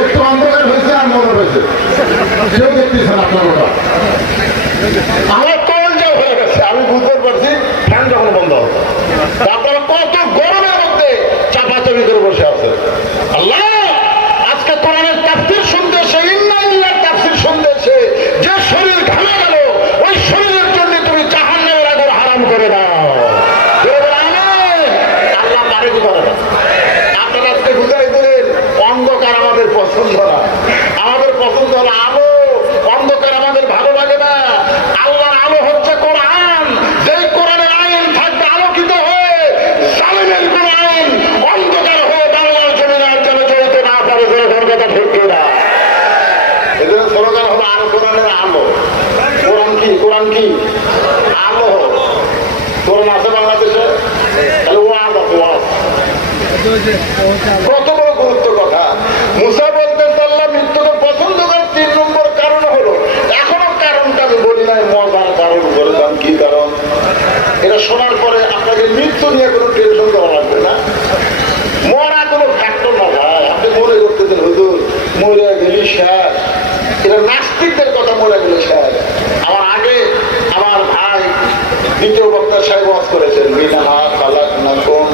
একটু অন্ধকার হয়েছে আর মনে হয়েছে, কেউ দেখতেছেন আপনার ওটা। আমার কলজা হয়ে গেছে, আমি বুঝতে পারছি ফ্যান যখন বন্ধ হবে। আপনারা কত গরমের মধ্যে চাপাচাপি করে বসে আছে। আল্লাহ আজকে কোরআনের তাফসীর শুনতে এসে, ইন্নালিল্লাহ তাফসীর শুনতে এসে যে শরীর ঘামে গেল, ওই শরীরের জন্য তুমি জাহান্নামের আগুন হারাম করে দাও। আল্লাহ পারে কি পারে না? আপনারা আজকে বুঝাই দিলেন অন্ধকার আমাদের পছন্দ না, আমাদের পছন্দ হলো আলো। অন্ধকার আমাদের ভালো লাগে না। আল্লাহর আলো হচ্ছে কোরআন। যেই কোরআনের আইন থাকবে আলোকিত হয়ে, জালেমের কোন আইন অন্ধকার হয়ে বাংলার জমিনে আর যেন চলতে না পারে। কথা ঠিক না? এদের স্লোগান হলো আর কোরআনের আলো। কোরআন কি? কোরআন কি? আলো। কোরআন আছে বাংলাদেশে, তাহলে ও আলো। কত বড় গুরুত্ব কথা। মুসা বলতে আল্লাহ মৃত্যুকে পছন্দ করার 3 নম্বর কারণ হলো, এখনো কারণটা আমি বলি নাই, মজার কারণ বললাম। কি কারণ? এটা শোনার পরে আপনাকে মৃত্যু নিয়ে কোনো টেনশন করা লাগবে না। মরা কোনো ফ্যাক্টর না ভাই। আপনি মনে করতেছেন হুজুর মরে গেলি শেষ, এটা নাস্তিকদের কথা, মরে গেলে শেষ। আমার আগে আমার ভাই দ্বিতীয় বক্তা সাহেব ওয়াজ করেছেন, মিনহা খালাকনাকুম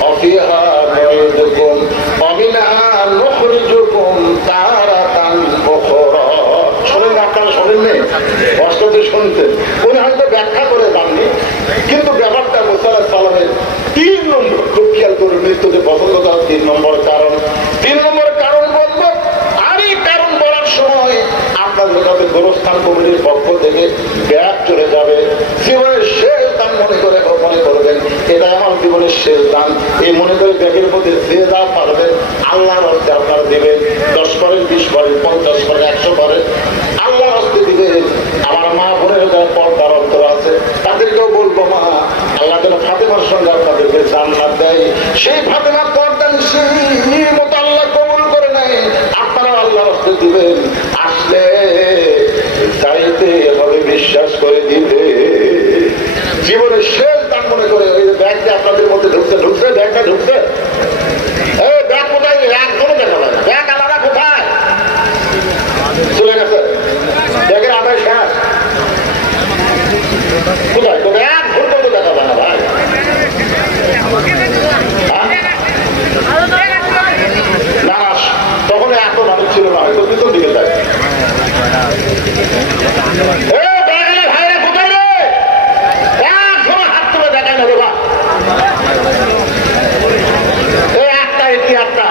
ওয়া ফিহা নুঈদুকুম ওয়া মিনহা নুখরিজুকুম তারাতান উখরা। শোনেন না? আপনারা শোনেননি? ওয়াজটা শুনতেন, উনি হয়তো ব্যাখ্যা করে পাননি, কিন্তু ব্যাপারটা মুসা আলাইহিস সালামের 3 নম্বর খুব খেয়াল করে, মৃত্যুকে পছন্দ করার 3 নম্বর কারণ। 3 নম্বর কারণ বলবো, আর এই কারণ বলার সময় আপনাদের কাছে গোরস্থান কমিটির পক্ষ থেকে ব্যাগ চলে যাবে। জীবনের শেষ দান মনে করে মনে করবেন, এটা আমার জীবনের শেষ দান। এই মনে করে ব্যাগের মধ্যে যে যা পারবেন আল্লাহর হস্তে আপনারা দিবেন। 10 করেন, 20 করেন, 50 করেন, 100 করেন, আল্লাহর হস্তে দিবেন। আমার মা বোনের যারা পর্দার অন্তর আছে তাদেরকেও বলবো, মা আল্লাহ যেন ফাতেমার সঙ্গে আপনাদেরকে জান্নাত দেয়। সেই ফাতেমার পর্দা সেই মতো আল্লাহ কবুল করে নেয়। আপনারা আল্লাহর হস্তে দিবেন, আসলে চাইতে হবে, বিশ্বাস করে দিবে। জীবনের শেষ দান মনে করে ওই ব্যাগটা আপনাদের মধ্যে ঢুকছে, ব্যাগটা ঢুকছে। ব্যাগ কোথায়? একদমও দেখা যায় না। ব্যাগ আলাদা কোথায় চলে গেছে? ব্যাগের আদায় শেষ কোথায়? তো ব্যাগ ঘুরতে তো দেখা যায় না ভাই। না তখন এত মানুষ ছিল না, হয়তো পিছন দিকে যায়। একটা